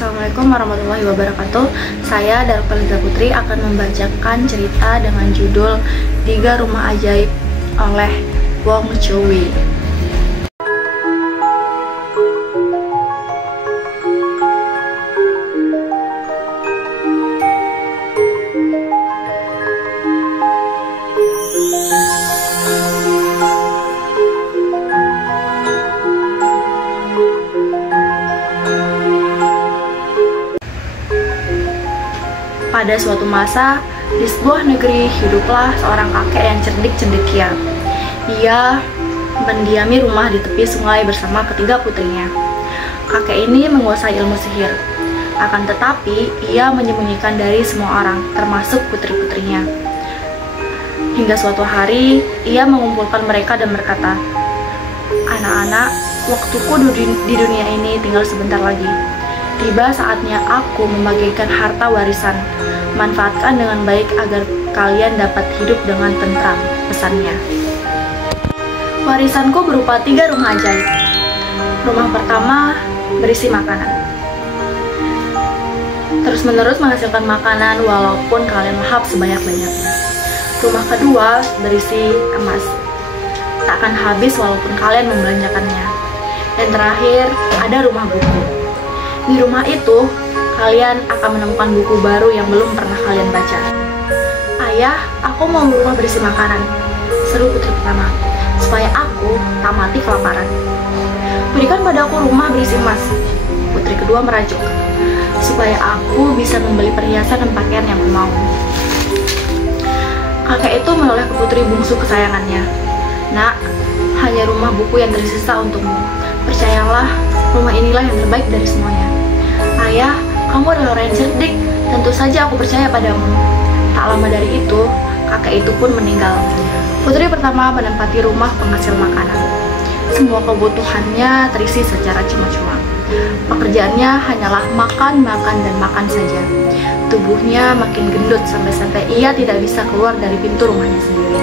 Assalamualaikum warahmatullahi wabarakatuh. Saya Darpaliza Putri akan membacakan cerita dengan judul 3 Rumah Ajaib oleh Wong Chowi. Pada suatu masa, di sebuah negeri hiduplah seorang kakek yang cerdik cendekia. Ia mendiami rumah di tepi sungai bersama ketiga putrinya. Kakek ini menguasai ilmu sihir. Akan tetapi, ia menyembunyikan dari semua orang, termasuk putri-putrinya. Hingga suatu hari, ia mengumpulkan mereka dan berkata, "Anak-anak, waktuku di dunia ini tinggal sebentar lagi. Tiba saatnya aku membagikan harta warisan. Manfaatkan dengan baik agar kalian dapat hidup dengan tentram," pesannya. Warisanku berupa 3 rumah ajaib. Rumah pertama berisi makanan. Terus-menerus menghasilkan makanan walaupun kalian lahap sebanyak-banyaknya. Rumah kedua berisi emas. Tak akan habis walaupun kalian membelanjakannya. Dan terakhir ada rumah buku. Di rumah itu, kalian akan menemukan buku baru yang belum pernah kalian baca. "Ayah, aku mau rumah berisi makanan," seru putri pertama, "supaya aku tak mati kelaparan." "Berikan padaku rumah berisi emas," putri kedua merajuk, "supaya aku bisa membeli perhiasan dan pakaian yang aku mau." Kakek itu menoleh ke putri bungsu kesayangannya. "Nak, hanya rumah buku yang tersisa untukmu. Percayalah, rumah inilah yang terbaik dari semuanya." "Ayah, kamu adalah orang yang cerdik. Tentu saja aku percaya padamu." Tak lama dari itu, kakek itu pun meninggal. Putri pertama menempati rumah penghasil makanan. Semua kebutuhannya terisi secara cuma-cuma. Pekerjaannya hanyalah makan, makan, dan makan saja. Tubuhnya makin gendut sampai-sampai ia tidak bisa keluar dari pintu rumahnya sendiri.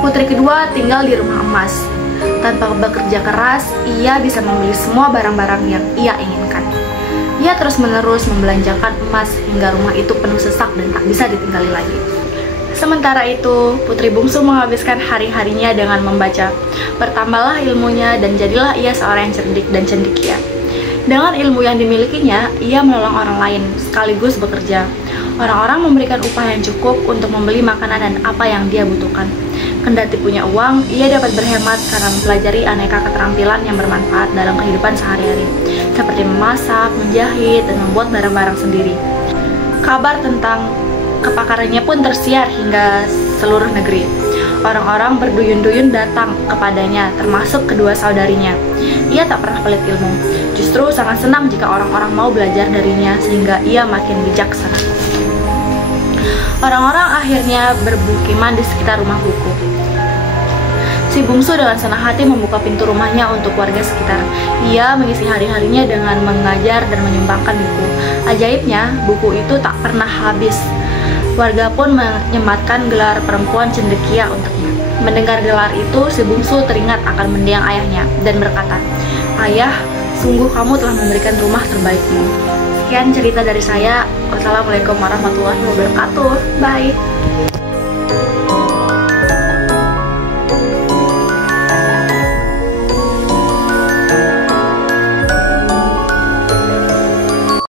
Putri kedua tinggal di rumah emas. Tanpa bekerja keras, ia bisa membeli semua barang-barang yang ia inginkan. Ia terus-menerus membelanjakan emas hingga rumah itu penuh sesak dan tak bisa ditinggali lagi. Sementara itu, putri bungsu menghabiskan hari-harinya dengan membaca. Bertambahlah ilmunya dan jadilah ia seorang yang cerdik dan cendekia. Dengan ilmu yang dimilikinya, ia menolong orang lain sekaligus bekerja. Orang-orang memberikan upah yang cukup untuk membeli makanan dan apa yang dia butuhkan. Kendati punya uang, ia dapat berhemat karena mempelajari aneka keterampilan yang bermanfaat dalam kehidupan sehari-hari, seperti memasak, menjahit, dan membuat barang-barang sendiri. Kabar tentang kepakarannya pun tersiar hingga seluruh negeri. Orang-orang berduyun-duyun datang kepadanya, termasuk kedua saudarinya. Ia tak pernah pelit ilmu, justru sangat senang jika orang-orang mau belajar darinya sehingga ia makin bijaksana. Orang-orang akhirnya bermukiman di sekitar rumah buku. Si bungsu dengan senang hati membuka pintu rumahnya untuk warga sekitar. Ia mengisi hari-harinya dengan mengajar dan menyumbangkan buku. Ajaibnya, buku itu tak pernah habis. Warga pun menyematkan gelar perempuan cendekia untuknya. Mendengar gelar itu, si bungsu teringat akan mendiang ayahnya dan berkata, "Ayah, sungguh kamu telah memberikan rumah terbaikmu." Sekian cerita dari saya. Wassalamualaikum warahmatullahi wabarakatuh. Bye.